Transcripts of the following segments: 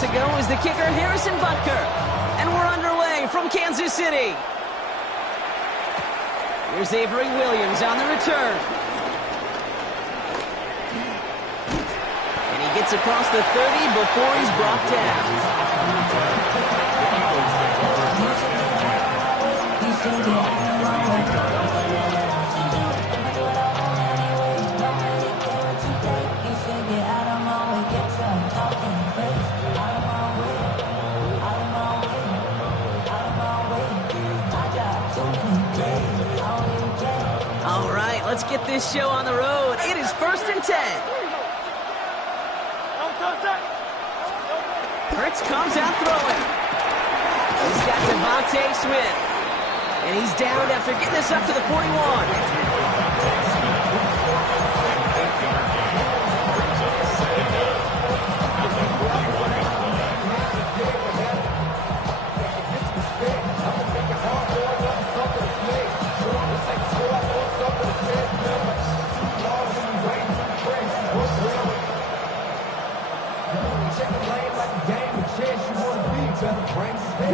to go is the kicker, Harrison Butker. And we're underway from Kansas City. Here's Avery Williams on the return. And he gets across the 30 before he's brought down. All right, let's get this show on the road. It is 1st and 10. Hurts comes out throwing. He's got Devontae Smith. And he's down after getting this up to the 41.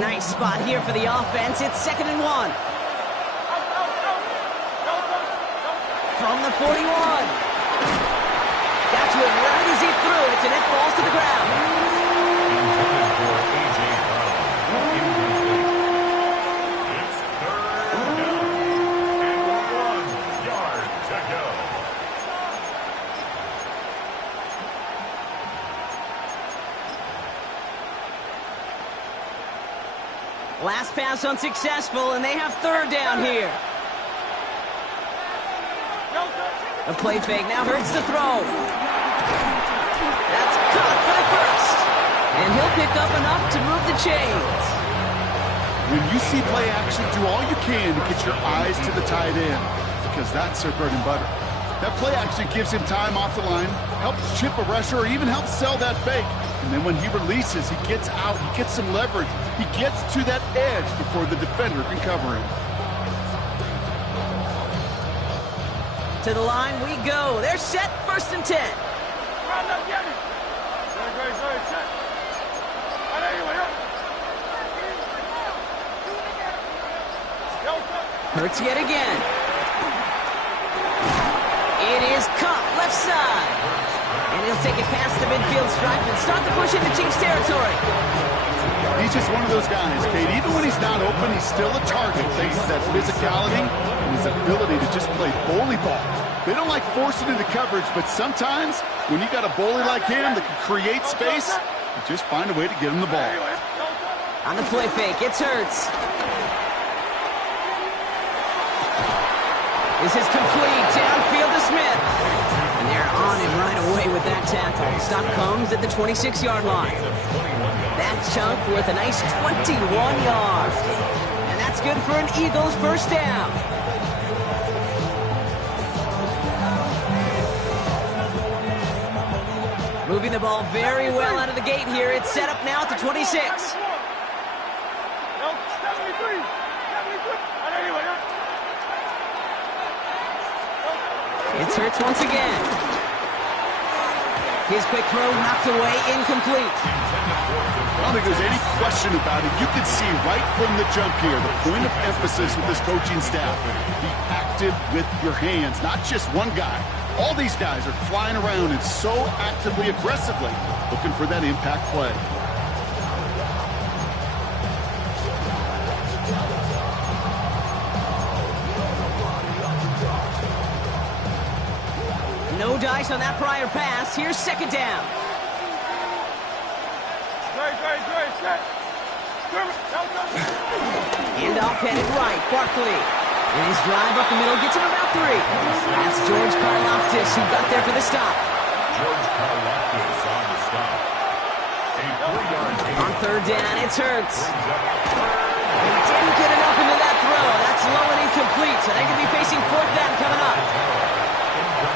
Nice spot here for the offense. It's 2nd and 1. From the 41. Got to it right as he threw it, and it falls to the ground. It's 3rd down and 1 yard to go. Last pass unsuccessful, and they have 3rd down here. A play fake now hurts the throw. That's caught for the 1st. And he'll pick up enough to move the chains. When you see play action, do all you can to get your eyes to the tight end, because that's their bread and butter. That play action gives him time off the line, helps chip a rusher, or even helps sell that fake. And then when he releases, he gets out, he gets some leverage. He gets to that edge before the defender can cover him. To the line we go. They're set, 1st and 10. Hurts yet again. It is caught left side. And he'll take it past the midfield stripe and start to push into Chiefs territory. He's just one of those guys, Kate. Even when he's not open, he's still a target thanks to that physicality and his ability to just play bully ball. They don't like forcing into coverage, but sometimes when you got a bully like him that can create space, you just find a way to get him the ball. On the play fake, it's Hurts. This is complete. Downfield to Smith. And they're on him right away with that tackle. Stop comes at the 26-yard line. That chunk worth a nice 21 yards. And that's good for an Eagles 1st down. Moving the ball very well out of the gate here. It's set up now at the 26. It's Hurts once again. His quick throw knocked away, incomplete. I don't think there's any question about it. You can see right from the jump here, the point of emphasis with this coaching staff. Be active with your hands, not just one guy. All these guys are flying around and so actively, aggressively looking for that impact play. No dice on that prior pass. Here's 2nd down. Hand off headed right. Barkley. And his drive up the middle gets him about 3. That's George Karlaftis who got there for the stop. George Karlaftis on the stop. A 3-yard gain. On 3rd down, it's Hurts. He didn't get enough into that throw. That's low and incomplete, so they could be facing 4th down coming up.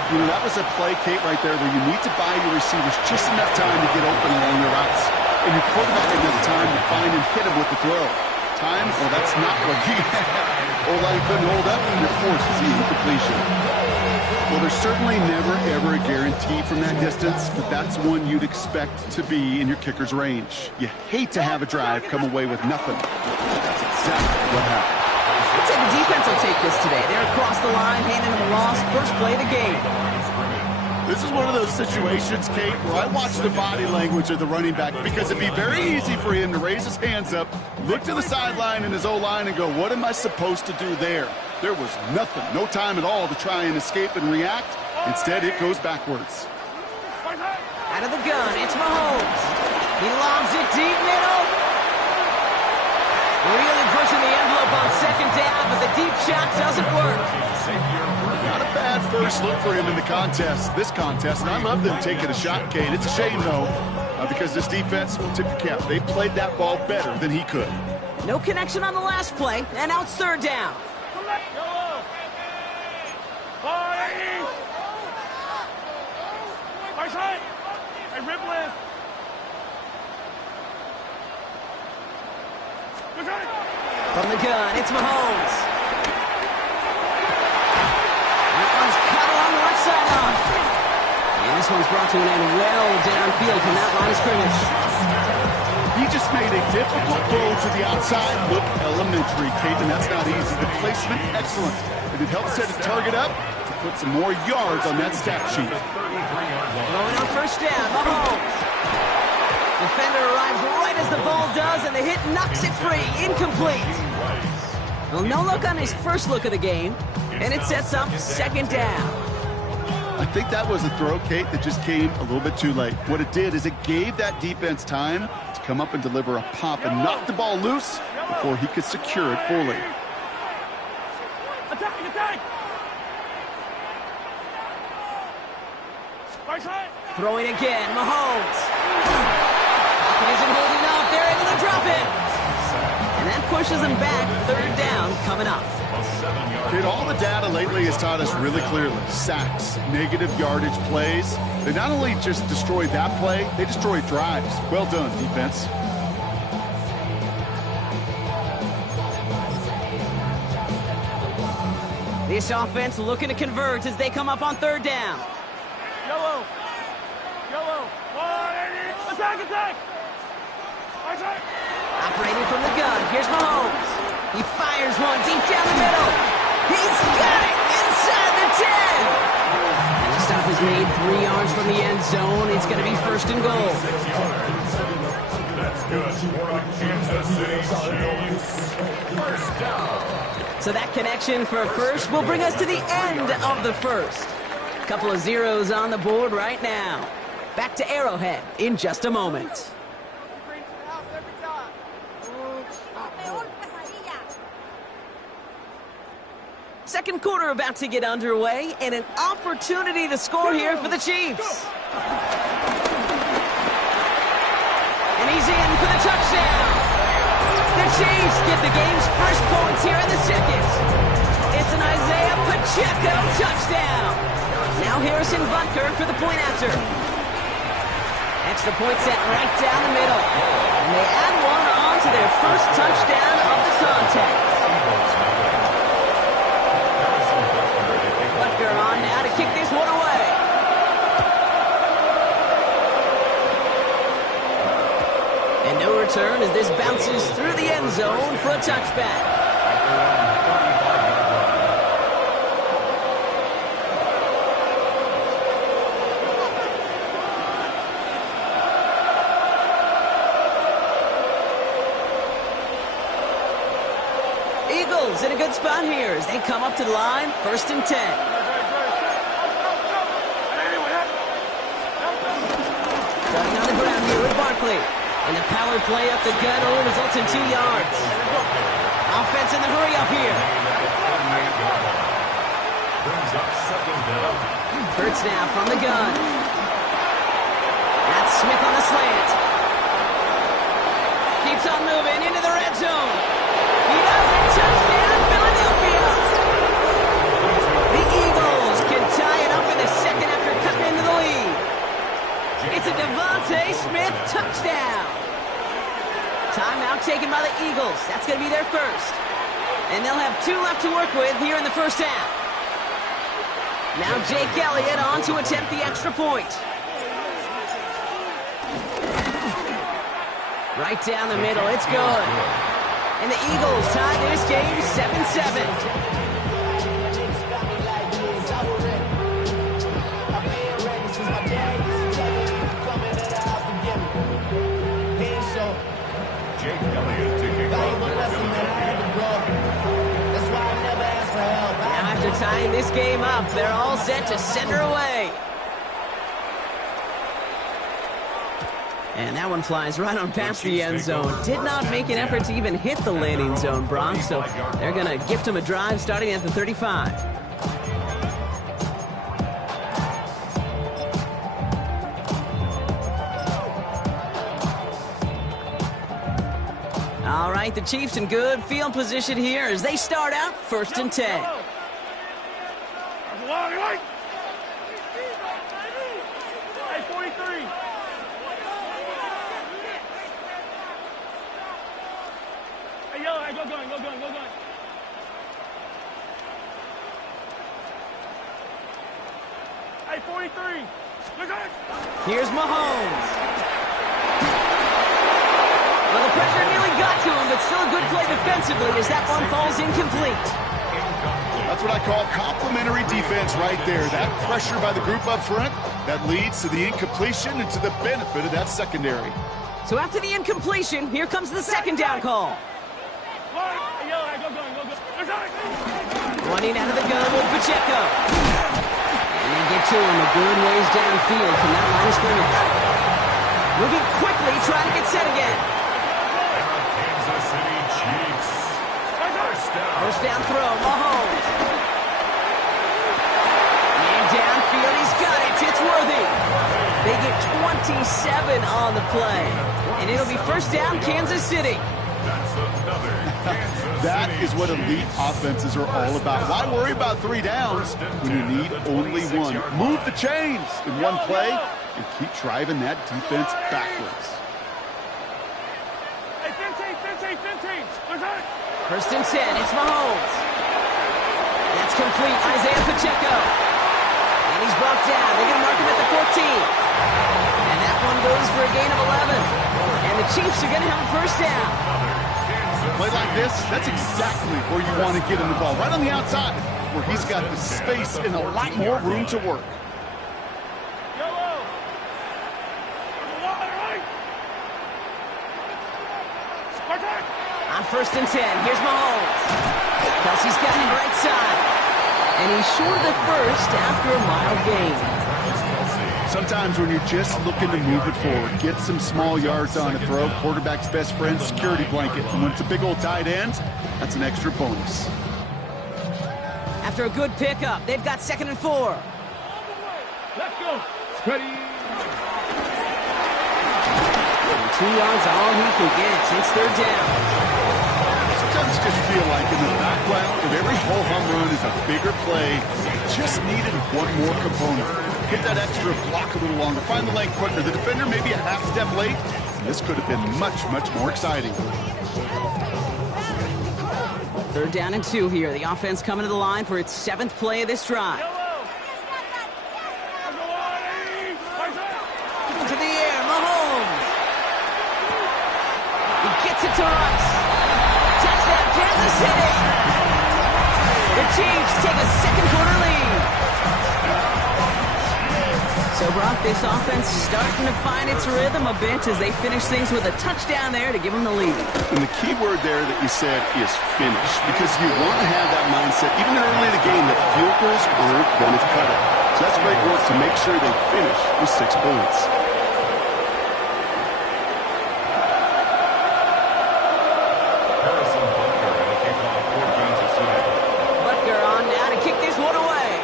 You know, that was a play, Kate, right there where you need to buy your receivers just enough time to get open along your routes. And your quarterback enough time to find and hit him with the throw. Time? Well, that's not what he had. O-line couldn't hold up, and you're forced to see incompletion. Well, there's certainly never, ever a guarantee from that distance, but that's one you'd expect to be in your kicker's range. You hate to have a drive come away with nothing. That's exactly what happened. I'd say the defense will take this today. They're across the line, handing them a loss. First play of the game. This is one of those situations, Kate, where I watch the body language of the running back because it'd be very easy for him to raise his hands up, look to the sideline in his O-line and go, what am I supposed to do there? There was nothing, no time at all to try and escape and react. Instead, it goes backwards. Out of the gun, it's Mahomes. He lobs it deep middle. Really pushing the envelope on second down, but the deep shot doesn't work. Not a bad first look for him in the contest, this contest, and I love them taking a shot, Kate. It's a shame, though, because this defense will tip your cap. They played that ball better than he could. No connection on the last play, and now it's third down. From the gun, it's Mahomes. That one's cut along the left sideline. And this one's brought to an end well downfield from that line of scrimmage. He just made a difficult throw to the outside. Look elementary, Kate, and that's not easy. The placement, excellent. And it helped set his target up to put some more yards on that stat sheet. Going on first down, Mahomes. Defender arrives right as the ball does, and the hit knocks it free. Incomplete. Well, no look on his first look of the game, and it sets up second down. I think that was a throw, Kate, that just came a little bit too late. What it did is it gave that defense time to come up and deliver a pop and knock the ball loose before he could secure it fully. Attack! Throwing again, Mahomes. It isn't holding up. They're able to drop it. And that pushes them back. Third down coming up. Kate, all the data lately has taught us really clearly. Sacks, negative yardage plays. They not only just destroy that play, they destroy drives. Well done, defense. This offense looking to convert as they come up on third down. Yellow. Attack! Operating from the gun, here's Mahomes. He fires one deep down the middle. He's got it inside the 10. And the stop is made 3 yards from the end zone. It's going to be first and goal. That's good for a Kansas City Chiefs. First down. So that connection for first will bring us to the end of the first. Couple of zeros on the board right now. Back to Arrowhead in just a moment. Second quarter about to get underway, and an opportunity to score here for the Chiefs. And he's in for the touchdown. The Chiefs get the game's first points here in the second. It's an Isaiah Pacheco touchdown. Now Harrison Butker for the point after. Extra point set right down the middle. And they add one on to their first touchdown of the contest. Butker on now to kick this one away. And no return as this bounces through the end zone for a touchback. Eagles in a good spot here as they come up to the line, first and 10. Starting on the ground here with Barkley. And the power play up the gut only results in 2 yards. Offense in the hurry up here. Hurts now from the gun. That's Smith on the slant. Keeps on moving into the red zone. He does it. Touchdown, Philadelphia. The Eagles can tie it up in the second after cutting into the lead. It's a Devontae Smith touchdown. Timeout taken by the Eagles. That's going to be their first. And they'll have 2 left to work with here in the first half. Now Jake Elliott on to attempt the extra point. Right down the middle, it's good. And the Eagles tie this game 7-7. Jake Elliott taking off for Now after tying this game up, they're all set to send her away. And that one flies right on past the end zone. Did not make an effort to even hit the landing zone, Brock, so they're going to gift him a drive starting at the 35. All right, the Chiefs in good field position here as they start out 1st and 10. Hey, 43. Hey, yellow, hey, go going. Hey, 43. Look at it. Here's Mahomes. Well, the pressure nearly got to him, but still a good play defensively as that one falls incomplete. That's what I call complimentary defense right there. That pressure by the group up front, that leads to the incompletion and to the benefit of that secondary. So after the incompletion, here comes the second down call. Hey, yellow, hey, go going. Running out of the gun with Pacheco. And they get to him a good ways downfield from that line of scrimmage. Moving quickly, trying to get set again. Kansas City Chiefs. First down throw, Mahomes. And downfield, he's got it. It's Worthy. They get 27 on the play. And it'll be first down, Kansas City. That's another Kansas That City is what Chiefs. elite offenses are all about. Why worry about 3 downs when you need only one? Move the chains in one play and keep driving that defense backwards. Hey, 15. Look at it. First and 10, it's Mahomes. That's complete, Isaiah Pacheco. And he's brought down. They're going to mark him at the 14. And that one goes for a gain of 11. And the Chiefs are going to have a first down. Play like this, that's exactly where you want to get him the ball. Right on the outside, where he's got the space and a lot more room to work. Yellow. Right. Attack. On first and 10, here's Mahomes. Kelsey's got him right side. And he's short of the first after a mild gain. Sometimes when you're just looking to move it forward, get some small yards on a throw, quarterback's best friend, security blanket. And when it's a big old tight end, that's an extra bonus. After a good pickup, they've got 2nd and 4. Let's go. Ready. 2 yards all he can get. It's 3rd down. Sometimes you just feel like in the background of every whole home run is a bigger play. Just needed one more component. Get that extra block a little longer. Find the lane quicker. The defender may be a half step late. This could have been much more exciting. 3rd down and 2 here. The offense coming to the line for its 7th play of this drive. To the air, Mahomes. He gets it to Rice. Touchdown, Kansas City. The Chiefs take a 2nd quarter lead. So, Brock, this offense starting to find its rhythm a bit as they finish things with a touchdown there to give them the lead. And the key word there that you said is finish, because you want to have that mindset, even early in the game, that field goals aren't going to cut it. So that's great work to make sure they finish with 6 points. Harrison Butker on a kickoff for Kansas City. Butker on now to kick this one away.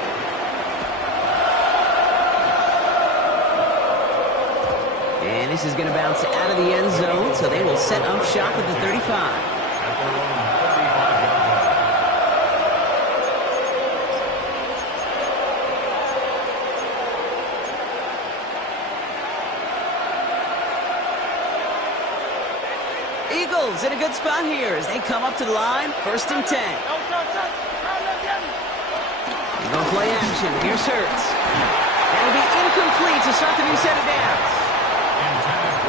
And this is going to bounce out of the end zone, so they will set up shop at the 35. At their own 35-yard line. Eagles in a good spot here as they come up to the line, 1st and 10. Go play action. Here's Hurts. That'll be incomplete to start the new set of downs.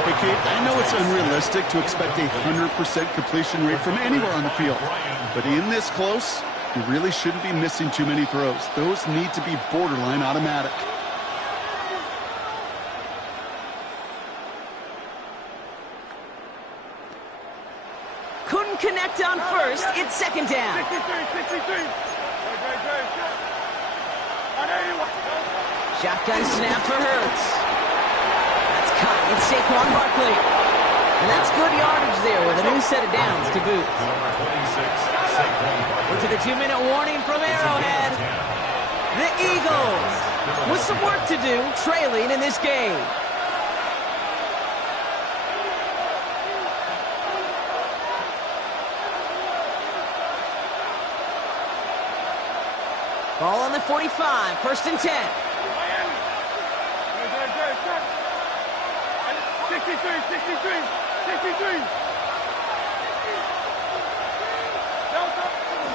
Hey, Kate, I know it's unrealistic to expect a 100% completion rate from anywhere on the field. But in this close, you really shouldn't be missing too many throws. Those need to be borderline automatic. Couldn't connect on first. It's second down. 63. Shotgun snap for Hurts. That's caught. It's Saquon Barkley. And that's good yardage there with a new set of downs to boot. Into the 2-minute warning from Arrowhead. The Eagles with some work to do, trailing in this game. Ball on the 45, 1st and 10. 63.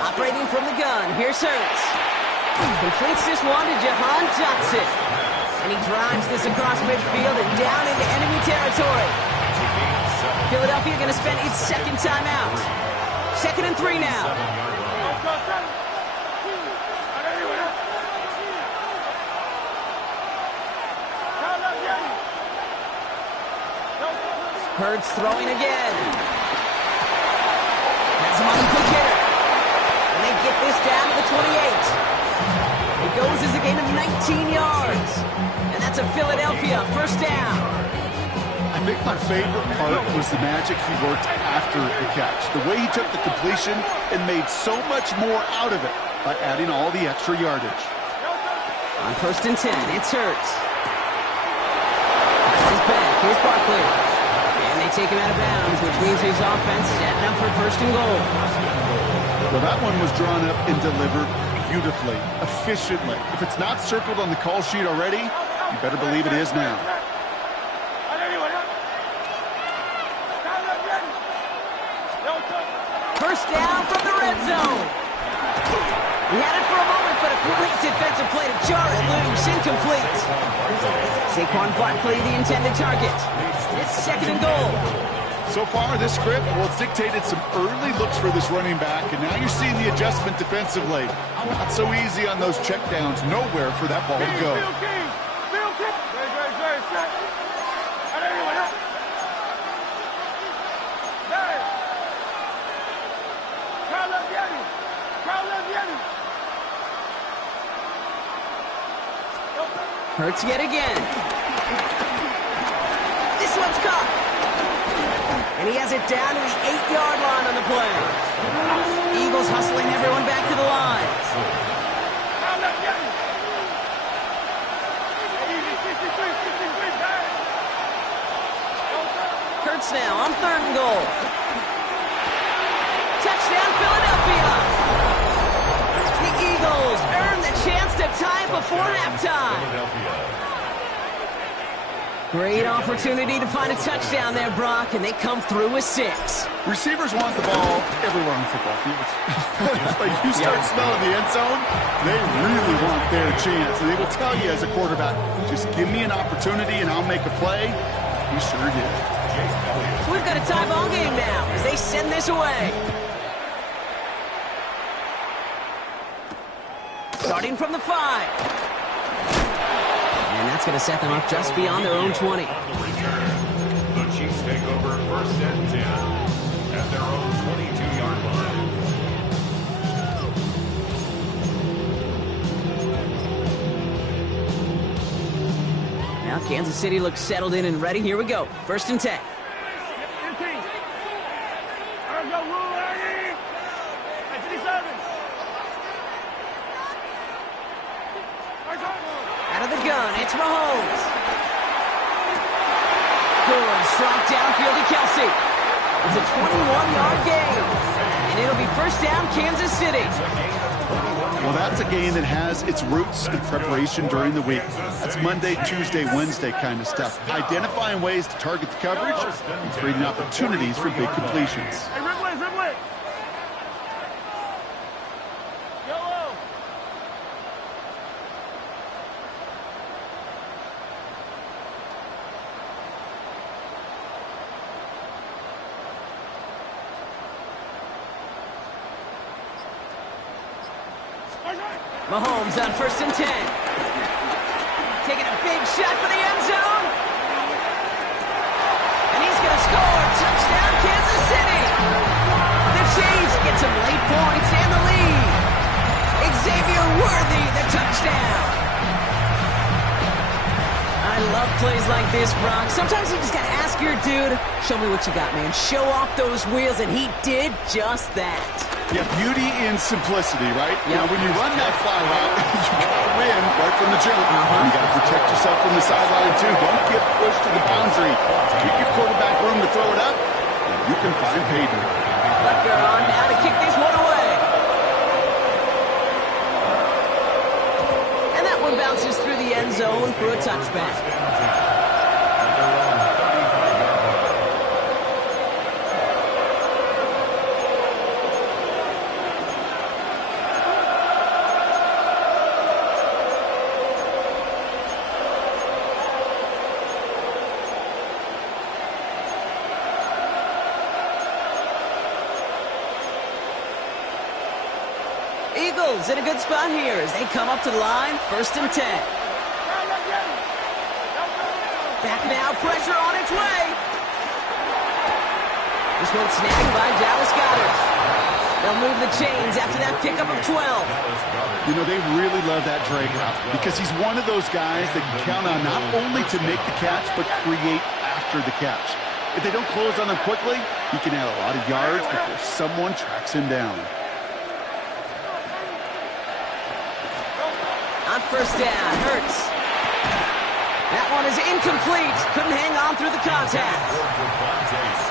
Operating from the gun, here's Hurts. Completes this one to Jahan Dotson. And he drives this across midfield and down into enemy territory. Philadelphia going to spend its second timeout. 2nd and 3 now. Hurts throwing again. That's him on the quick hitter. And they get this down to the 28. It goes as a gain of 19 yards. And that's a Philadelphia 1st down. I think my favorite part was the magic he worked after the catch. The way he took the completion and made so much more out of it by adding all the extra yardage. On 1st and 10, it's Hurts. He's back. Here's Barkley. And they take him out of bounds, which means his offense setting up for 1st and goal. Well, that one was drawn up and delivered beautifully, efficiently. If it's not circled on the call sheet already, you better believe it is now. First down from the red zone. He had it for a moment, but a great defensive play to jar it loose, incomplete. Saquon Barkley, the intended target. It's 2nd and goal. So far, this script, well, it's dictated some early looks for this running back, and now you're seeing the adjustment defensively. Not so easy on those checkdowns. Nowhere for that ball to go. Hurts yet again. This one's caught. And he has it down to the 8-yard line on the play. Eagles hustling everyone back to the line. Hurts now on 3rd and goal. Touchdown, Philadelphia. The Eagles earn the chance to tie it before halftime. Great opportunity to find a touchdown there, Brock, and they come through with 6. Receivers want the ball everywhere on football fields. But you start smelling the end zone, they really want their chance. And they will tell you as a quarterback, just give me an opportunity and I'll make a play. He sure did. So we've got a tie ball game now as they send this away. Starting from the 5. And that's going to set them up just beyond their own 20. The Chiefs take over 1st and 10 at their own 22-yard line. Now Kansas City looks settled in and ready. Here we go. 1st and 10. Out of the gun, it's Mahomes. Good strike downfield to Kelsey. It's a 21-yard gain. And it'll be 1st down, Kansas City. Well, that's a game that has its roots in preparation during the week. That's Monday, Tuesday, Wednesday kind of stuff. Identifying ways to target the coverage and creating opportunities for big completions. Hey, Ridley. Mahomes on 1st and 10. Taking a big shot for the end zone. And he's going to score. Touchdown, Kansas City. The Chiefs get some late points and the lead. Xavier Worthy, the touchdown. I love plays like this, Brock. Sometimes you just got to ask your dude, show me what you got, man. Show off those wheels, and he did just that. Yeah, beauty in simplicity, right? Yep. Now, when you run that fly route, you got to win right from the jump. You got to protect yourself from the sideline, too. Don't get pushed to the boundary. Give your quarterback room to throw it up, and you can find payment. Butker on now to kick this one away. And that one bounces through the end zone for a touchback. Eagles in a good spot here as they come up to the line, 1st and 10. Back now, pressure on its way. This one snagged by Dallas Goedert. They'll move the chains after that pickup of 12. You know, they really love that drag route because he's one of those guys that can count on not only to make the catch, but create after the catch. If they don't close on him quickly, he can add a lot of yards before someone tracks him down. On 1st down, Hurts. That one is incomplete. Couldn't hang on through the contact.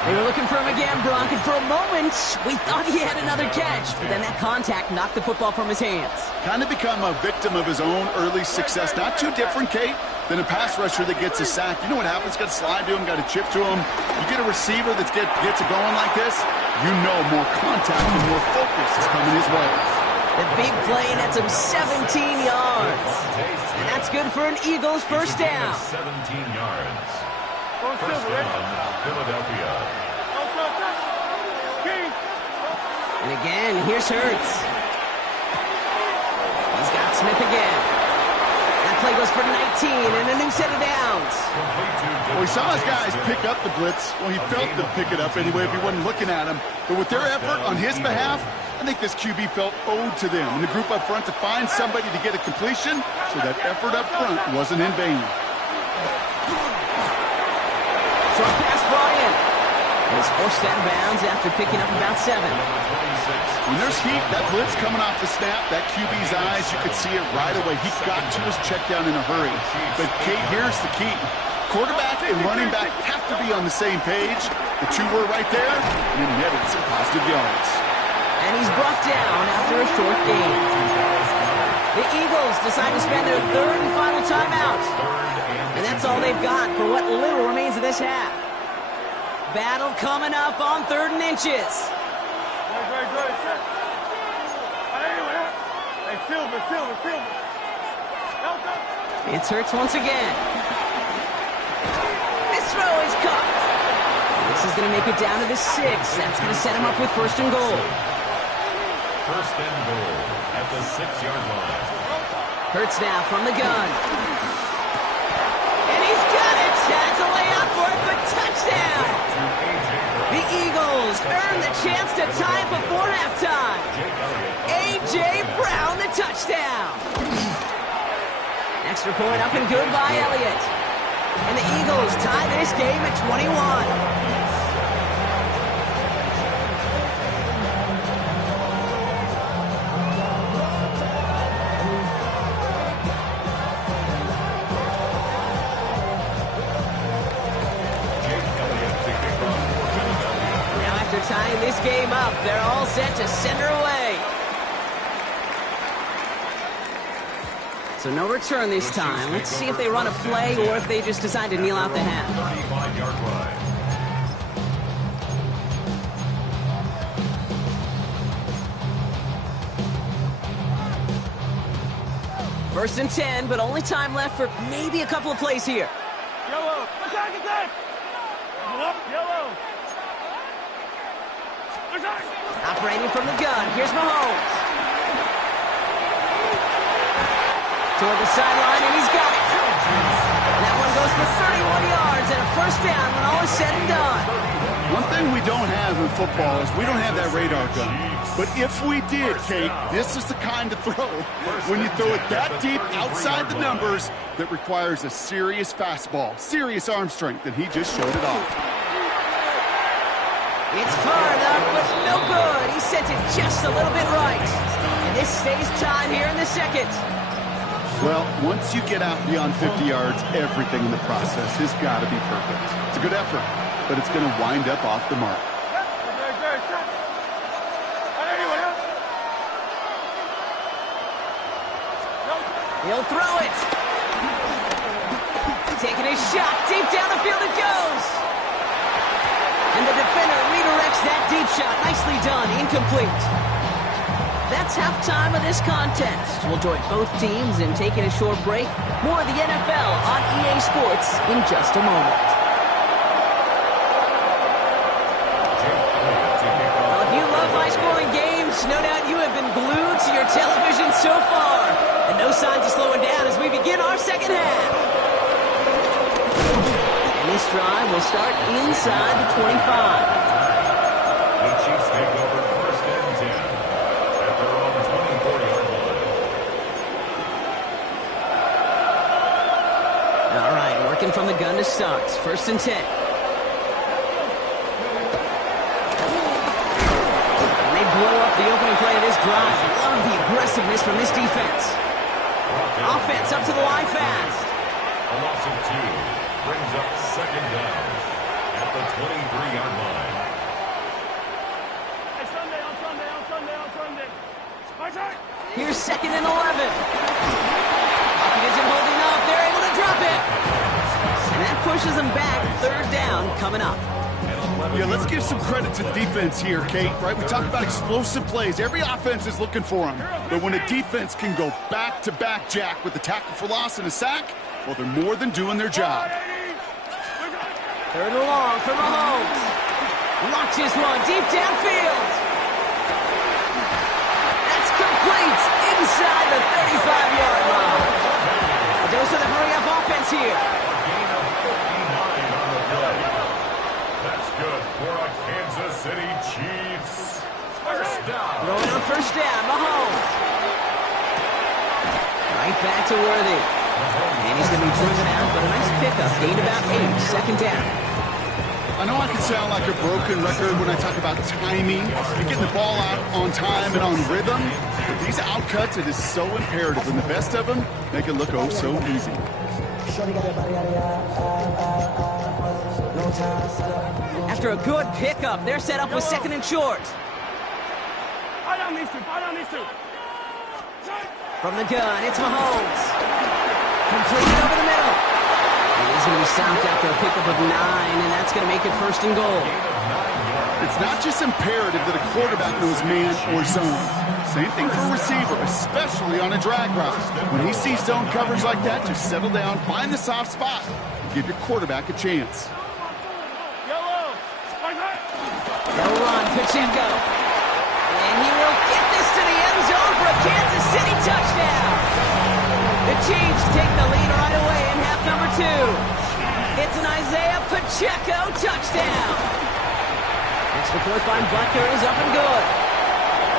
They were looking for him again, Brock, and for a moment, we thought he had another catch, but then that contact knocked the football from his hands. Kind of become a victim of his own early success. Not too different, Kate, than a pass rusher that gets a sack. You know what happens? Got to slide to him, got to chip to him. You get a receiver that gets it going like this, you know more contact and more focus is coming his way. The big play nets him 17 yards. And that's good for an Eagles 1st down. 17 yards. First down, Philadelphia. And again, here's Hurts. He's got Smith again. That play goes for 19 and a new set of downs. Well, he saw his guys pick up the blitz. Well, he felt them pick it up anyway if he wasn't looking at him. But with their effort on his behalf, I think this QB felt owed to them and the group up front to find somebody to get a completion, so that effort up front wasn't in vain. Short pass brought in. And he's forced out of bounds after picking up about 7. When there's heat, that blitz coming off the snap, that QB's eyes, you could see it right away. He got to his check down in a hurry. But, Kate, here's the key. Quarterback and running back have to be on the same page. The two were right there, and it netted some positive yards. And he's brought down after a short gain. The Eagles decide to spend their 3rd and final timeout. And that's all they've got for what little remains of this half. Battle coming up on 3rd and inches. It's Hurts once again. This throw is caught. This is going to make it down to the 6. That's going to set him up with 1st and goal. 1st and goal at the 6-yard line. Hurts now from the gun. And he's got it. That's a layup for it, but touchdown. The Eagles earn the chance to tie it before halftime. A.J. Brown, the touchdown. Extra point up and good by Elliott. And the Eagles tie this game at 21. Tying this game up, they're all set to send her away. So no return this time. Let's see if they run a play or if they just decide to kneel out the half. 35-yard line. 1st and 10, but only time left for maybe a couple of plays here. Yellow, attack, attack! Yellow! Operating from the gun, here's Mahomes. Toward the sideline, and he's got it. And that one goes for 31 yards and a first down when all is said and done. One thing we don't have in football is we don't have that radar gun. But if we did, Kate, this is the kind of throw when you throw it that deep outside the numbers that requires a serious fastball, serious arm strength, and he just showed it off. It's far enough, but no good. He sent it just a little bit right. And this stays tied here in the second. Well, once you get out beyond 50 yards, everything in the process has got to be perfect. It's a good effort, but it's going to wind up off the mark. He'll throw it. Taking a shot. Deep down the field it goes. And the defender redirects that deep shot. Nicely done. Incomplete. That's halftime of this contest. We'll join both teams in taking a short break. More of the NFL on EA Sports in just a moment. Well, if you love high-scoring games, no doubt you have been glued to your television so far. And no signs of slowing down as we begin our second half. And this drive will start inside the 25. The Chiefs take over first and 10 at their own 24-yard line. All right, working from the gun to start. First and 10. And they blow up the opening play of this drive. Love the aggressiveness from this defense. Offense up to the line fast. A loss of 2 brings up second down at the 23-yard line. Hey, Sunday, on Sunday, on Sunday, on Sunday. My turn. Here's second and 11. Pocket isn't holding up. They're able to drop it. And that pushes them back. Third down coming up. Yeah, let's give some credit to the defense here, Kate, right? We talk about explosive plays. Every offense is looking for them. But when a defense can go back-to-back, Jack, with a tackle for loss and a sack, well, they're more than doing their job. Third and long for Mahomes. Launches one deep downfield. That's complete inside the 35-yard line. A dose of the hurry-up offense here. Gain of 59 on the play. That's good for a Kansas City Chiefs. First down. Throwing on first down, Mahomes. Right back to Worthy. And he's going to be driven out, but a nice pickup. Gained about 8, second down. I know I can sound like a broken record when I talk about timing and getting the ball out on time and on rhythm, but these outcuts, it is so imperative, and the best of them make it look oh so easy. After a good pickup, they're set up with second and short. Buy down these two, buy down these two. From the gun, it's Mahomes. Completed over the middle. And he's going to be stopped after a pickup of 9, and that's going to make it first and goal. It's not just imperative that a quarterback knows man or zone. Same thing for a receiver, especially on a drag route. When he sees zone coverage like that, just settle down, find the soft spot, and give your quarterback a chance. Yellow. They'll run, Pacheco. And he will get this to the end zone for a Kansas City touchdown. The Chiefs take the lead right away in half number 2. It's an Isaiah Pacheco touchdown. Extra point by Butker is up and good.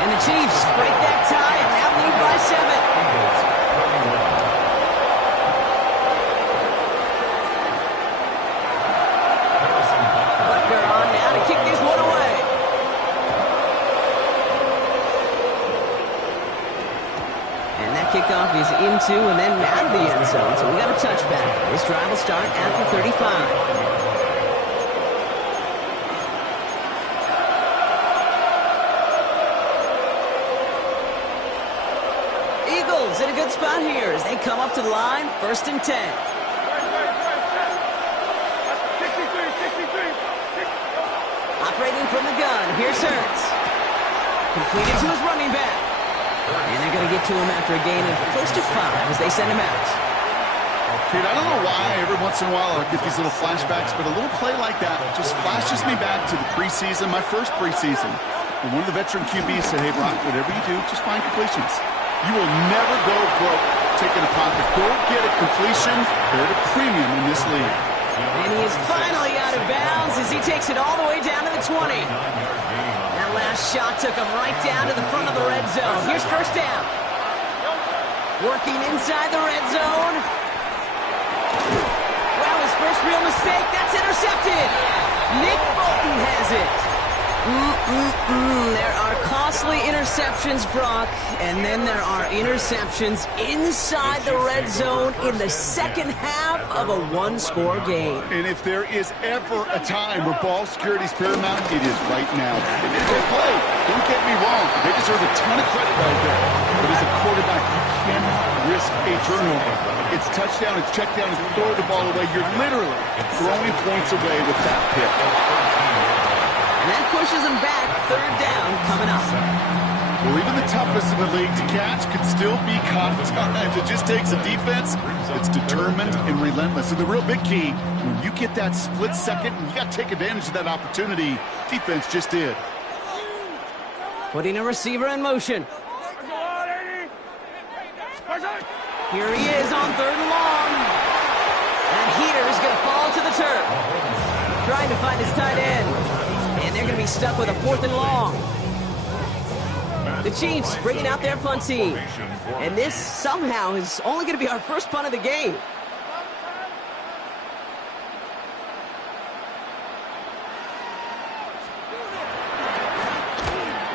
And the Chiefs break that tie and now lead by 7. Butker on now to kick this one away. And that kickoff is into and then out of the end zone. So we got a touchback. This drive will start at the 35. In a good spot here as they come up to the line, first and 10. Operating from the gun, here's Hurts. Completed to his running back. And they're going to get to him after a gain of close to 5 as they send him out. Kid, I don't know why every once in a while I get these little flashbacks, but a little play like that just flashes me back to the preseason, my first preseason. And one of the veteran QBs said, hey, Brock, whatever you do, just find completions. You will never go broke taking a pocket. Go get a completion. They're at a premium in this league. And he is finally out of bounds as he takes it all the way down to the 20. That last shot took him right down to the front of the red zone. Here's first down. Working inside the red zone. Well, his first real mistake. That's intercepted. Nick Bolton has it. There are costly interceptions, Brock, and then there are interceptions inside the red zone in the second half of a one-score game. And if there is ever a time where ball security is paramount, it is right now. They did a good play. Don't get me wrong. They deserve a ton of credit right there. But as a quarterback, you cannot risk a turnover. It's touchdown, it's check down, it's throw the ball away. You're literally throwing points away with that pick. And that pushes him back. Third down coming up. Well, even the toughest in the league to catch could still be caught at times. It just takes a defense that's determined and relentless. And the real big key, when you get that split second, you got to take advantage of that opportunity. Defense just did. Putting a receiver in motion. Here he is on third and long. That heater is going to fall to the turf. Trying to find his tight end. And they're going to be stuck with a fourth and long. The Chiefs bringing out their punt team. And this somehow is only going to be our first punt of the game.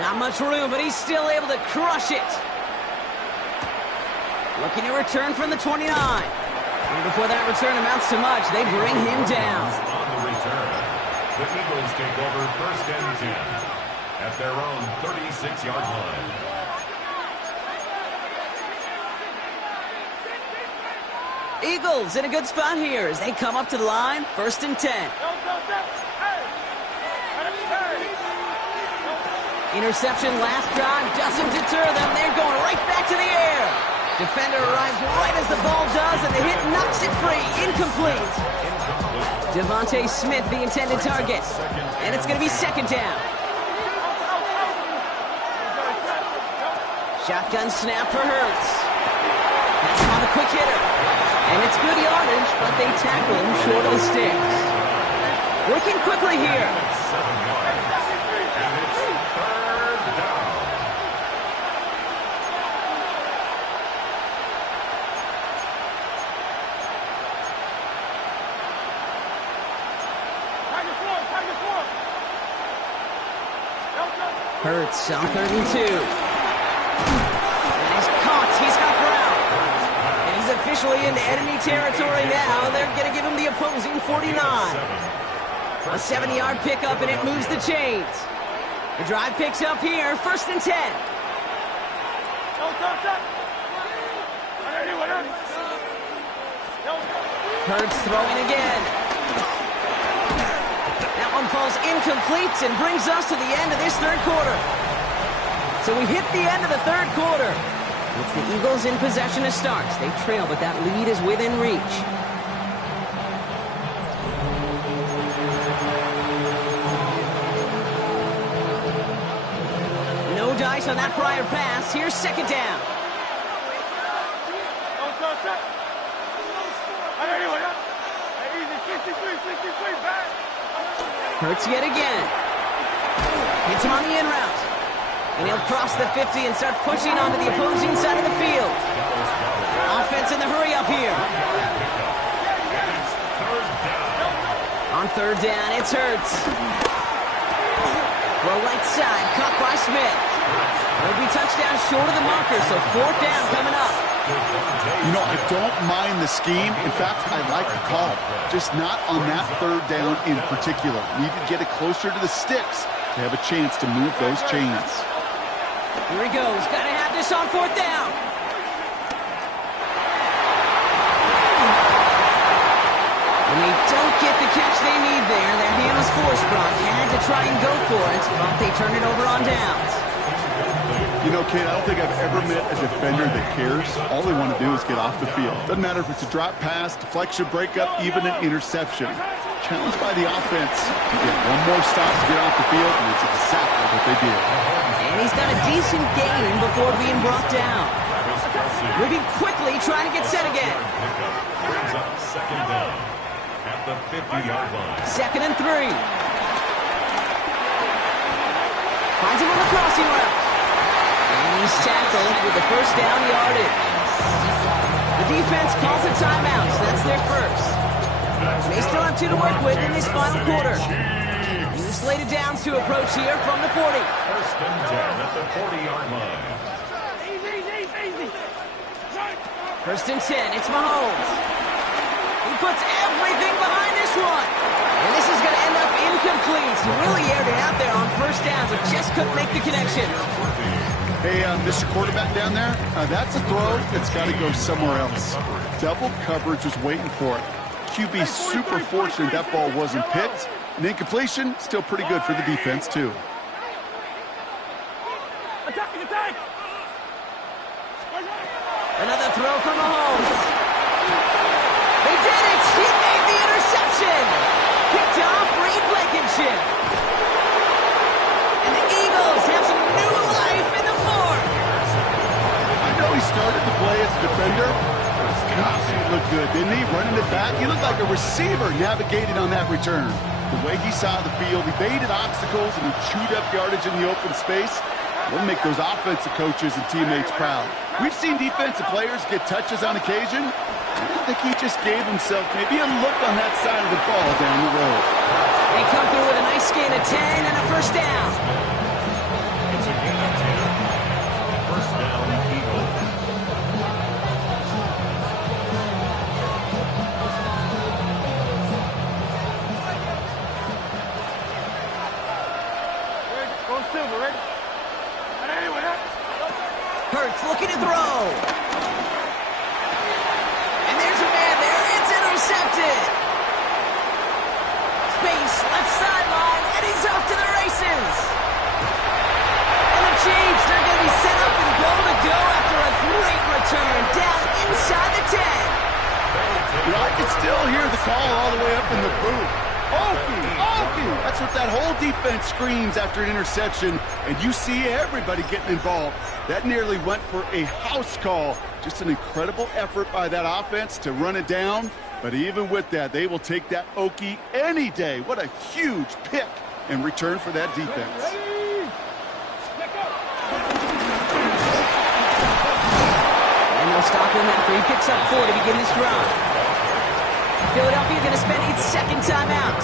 Not much room, but he's still able to crush it. Looking to return from the 29. And before that return amounts to much, they bring him down. On the return, the Eagles take over first and 10 at their own 36-yard line. Eagles in a good spot here as they come up to the line, first and 10. Interception last drive doesn't deter them. They're going right back to the air. Defender arrives right as the ball does, and the hit knocks it free. Incomplete. Devontae Smith, the intended target. And it's going to be second down. Shotgun snap for Hurts. That's on a quick hitter. And it's good yardage, but they tackle him short of the sticks. Working quickly here. 7 yards. And it's third down. Hurts on 3rd and 2. And he's caught. He's got ground. And he's officially into enemy territory now. They're going to give him the opposing 49. A 70-yard pickup, and it moves the chains. The drive picks up here, first and 10. Hurts throwing again. That one falls incomplete and brings us to the end of this third quarter. So we hit the end of the third quarter. It's the Eagles in possession to start. They trail, but that lead is within reach. No dice on that prior pass. Here's second down. Hurts yet again. Hits him on the in route. And he'll cross the 50 and start pushing onto the opposing side of the field. Offense in the hurry up here. On third down, it's Hurts. Throw right side, caught by Smith. It'll be touchdown short of the marker, so fourth down coming up. You know, I don't mind the scheme. In fact, I like the call. Just not on that third down in particular. Need to get it closer to the sticks to have a chance to move those chains. Here he goes. Got to have this on fourth down. And they don't get the catch they need there. Their hand was forced, Brock. Had to try and go for it, but they turn it over on downs. You know, Kate, I don't think I've ever met a defender that cares. All they want to do is get off the field. Doesn't matter if it's a drop pass, deflection, breakup, even an interception. Challenged by the offense to get one more stop to get off the field, and it's exactly what they did. And he's got a decent game before being brought down. Moving quickly, trying to get set again. Brings up second down at the 50-yard line. 2nd and 3. Finds him on the crossing route. And he's tackled with the first down yardage. The defense calls a timeout, so that's their first. They still have 2 to work with in this final quarter. New slated downs to approach here from the 40. First and 10 at the 40-yard line. Easy. First and 10, it's Mahomes. He puts everything behind this one. And this is going to end up incomplete. He really aired it out there on first down, but just couldn't make the connection. Hey, Mr. Quarterback down there, that's a throw that's got to go somewhere else. Double coverage was waiting for it. QB super fortunate that ball wasn't picked. And incompletion, still pretty good for the defense, too. Attack! Another throw from Mahomes. They did it! He made the interception! Picked off Reed Blankenship. And the Eagles have some new life in the fourth. I know he started to play as a defender. Gosh, he looked good, didn't he? Running it back, he looked like a receiver navigated on that return. The way he saw the field, he baited obstacles and he chewed up yardage in the open space. We'll make those offensive coaches and teammates proud. We've seen defensive players get touches on occasion. I think he just gave himself maybe a look on that side of the ball down the road. They come through with a nice gain of 10 and a first down. It's a gain of 10. First down, Eagles. Go silver, right? Hurts looking to throw. And there's a man there. It's intercepted. Space, left sideline, and he's off to the races. And the Chiefs, they're going to be set up and goal to go after a great return down inside the 10. You know, I can still hear the call all the way up in the booth. Okie! That's what that whole defense screams after an interception, and you see everybody getting involved. That nearly went for a house call. Just an incredible effort by that offense to run it down, but even with that, they will take that Okie any day. What a huge pick in return for that defense. And they'll stop him after he picks up 4 to begin this run. Philadelphia going to spend its second timeout.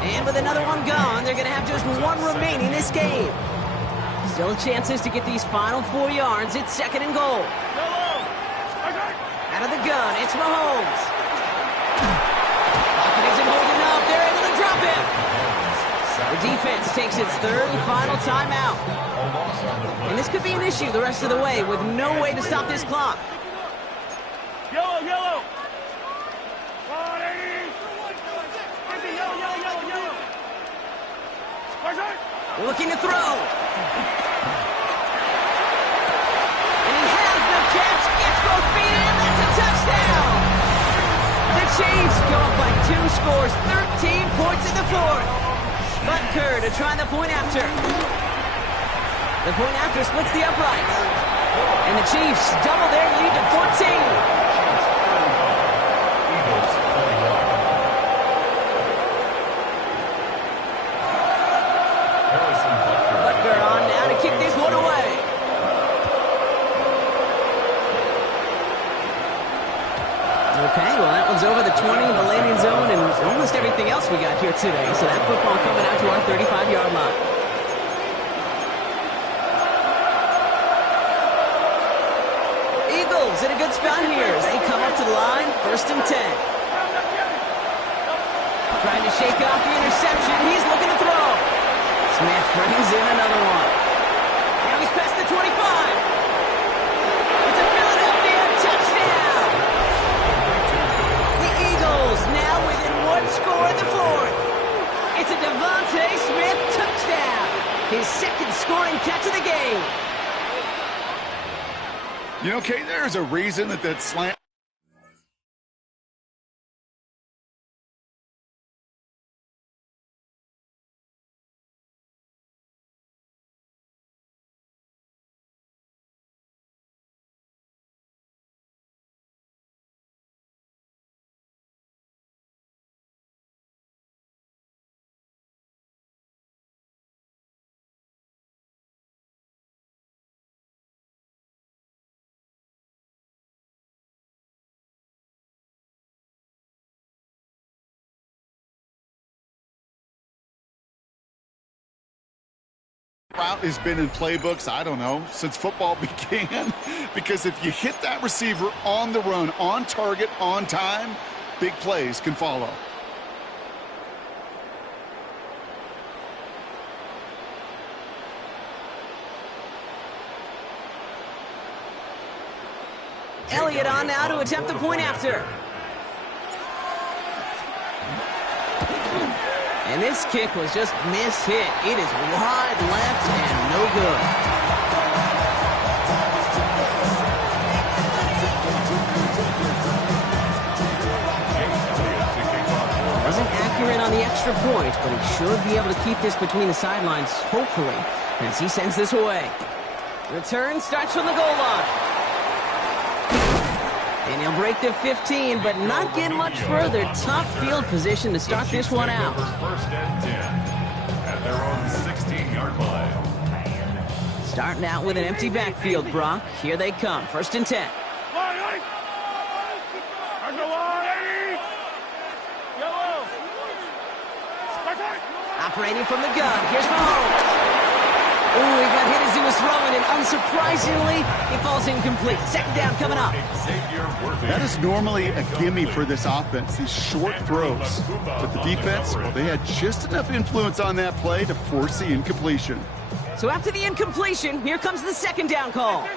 And with another one gone, they're going to have just 1 remaining this game. Still chances to get these final 4 yards. It's 2nd and goal. Out of the gun, it's Mahomes. Pocket isn't holding up. They're able to drop him. The defense takes its 3rd and final timeout. And this could be an issue the rest of the way with no way to stop this clock. Yellow! Looking to throw. And he has the catch. Gets both feet in. That's a touchdown. The Chiefs go up by 2 scores. 13 points in the 4th. Butker to try the point after. The point after splits the uprights. And the Chiefs double their lead to 14. Okay, well, that one's over the 20, the landing zone, and almost everything else we got here today. So that football coming out to our 35-yard line. Eagles in a good spot here as they come up to the line, 1st and 10. Trying to shake off the interception. He's looking to throw. Smith brings in another one. Now he's past the 25. It's a Philadelphia touchdown. The Eagles now within 1 score in the 4th. It's a Devontae Smith touchdown. His 2nd scoring catch of the game. You know, Kate, there's a reason that slant route has been in playbooks, I don't know, since football began. Because if you hit that receiver on the run, on target, on time, big plays can follow. Elliott on now to attempt the point after. And this kick was just mishit. It is wide left and no good. Wasn't accurate on the extra point, but he should be able to keep this between the sidelines, hopefully, as he sends this away. Return starts from the goal line. And he'll break the 15, but not get much further. Tough field position to start this one out. First and 10 at their own 16-yard line. Starting out with an empty backfield, Brock. Here they come. First and 10. Operating from the gun. Here's Mahomes. Ooh, he got hit as he was throwing, and unsurprisingly, he falls incomplete. Second down coming up. That is normally a gimme for this offense, these short throws. But the defense, well, they had just enough influence on that play to force the incompletion. So after the incompletion, here comes the second down call. 15.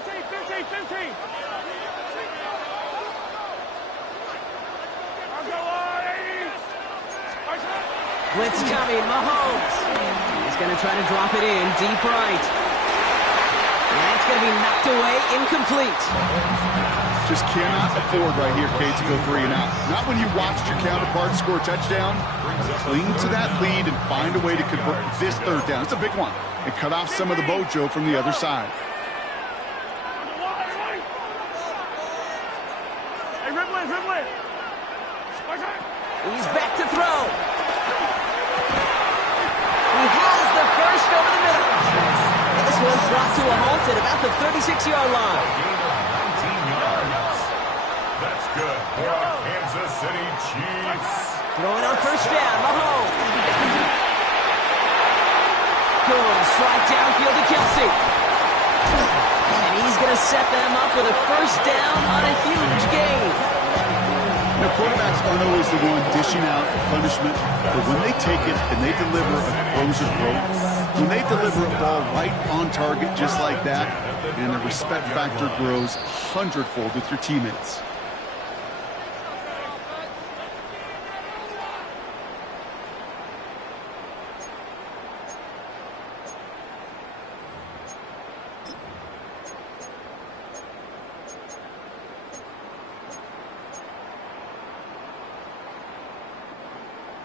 Blitz coming, Mahomes. He's going to try to drop it in, deep right. And it's going to be knocked away, incomplete. Just cannot afford right here, Kate, to go 3 and out. Not when you watched your counterpart score a touchdown. Cling to that lead and find a way to convert this third down. It's a big one. And cut off some of the mojo from the other side. Hey, Ridley. He's back to throw. He has the first over the middle. And this one's brought to a halt at about the 36-yard line. That's good for our Kansas City Chiefs. Throwing on first down, Mahomes. Good strike downfield to Kelsey. And he's going to set them up with a first down on a huge gain. Now, quarterbacks aren't always the one dishing out punishment, but when they take it and they deliver a closer throw, when they deliver a ball right on target just like that, and the respect factor grows 100-fold with your teammates.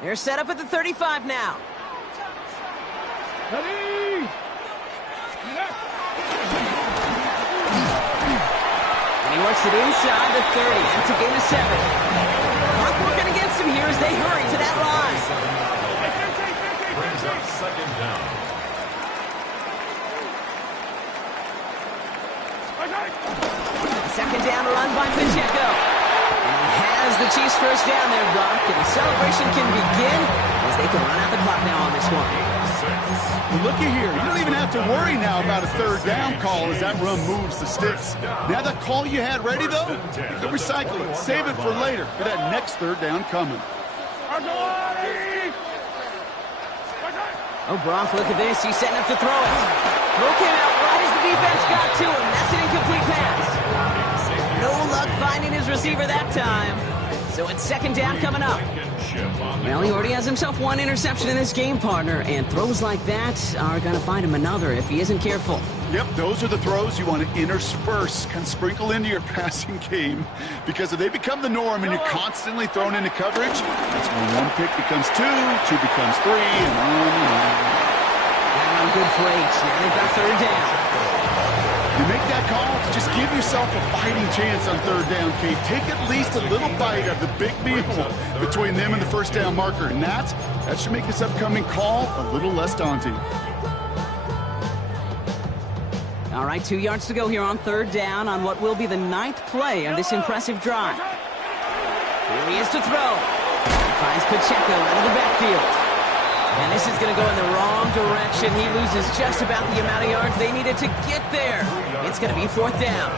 They're set up at the 35 now. Ready? And he works it inside the 30. That's a gain of 7. Clock working against him here as they hurry to that line. Brings up second down. Second down run by Pacheco. And he has the Chiefs first down there, Brock. And the celebration can begin as they can run out the clock now on this one. Well, looky here. You don't even have to worry now about a third down call as that run moves the sticks. Now that call you had ready, though, you can recycle it. Save it for later for that next third down coming. Oh, Brock, look at this. He's setting up to throw it. Throw came out right as the defense got to him. That's an incomplete pass. No luck finding his receiver that time. So it's second down coming up. Well, he already has himself one interception in this game, partner, and throws like that are going to find him another if he isn't careful. Yep, those are the throws you want to intersperse, kind of sprinkle into your passing game. Because if they become the norm and you're constantly thrown into coverage, that's when one pick becomes two becomes 3, and on and on. That run good for 8. Now they've got third down. You make that call to just give yourself a fighting chance on third down, Kate. Take at least a little bite of the big meal between them and the first down marker. And that should make this upcoming call a little less daunting. All right, 2 yards to go here on third down on what will be the 9th play of this impressive drive. Here he is to throw. He finds Pacheco out of the backfield. And this is going to go in the wrong direction. He loses just about the amount of yards they needed to get there. It's going to be 4th down.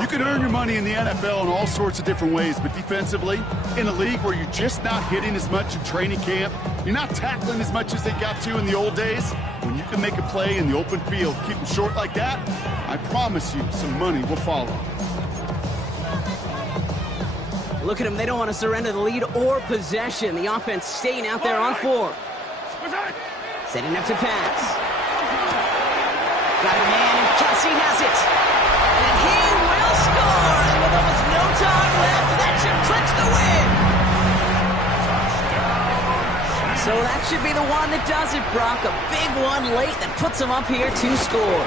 You can earn your money in the NFL in all sorts of different ways, but defensively, in a league where you're just not hitting as much in training camp, you're not tackling as much as they got to in the old days, when you can make a play in the open field, keep them short like that, I promise you some money will follow. Look at them. They don't want to surrender the lead or possession. The offense staying out there on 4th. Setting up to pass. Got a man, and Kelsey has it. And he will score. And with almost no time left, that should clinch the win. So that should be the one that does it, Brock. A big one late that puts them up here to score.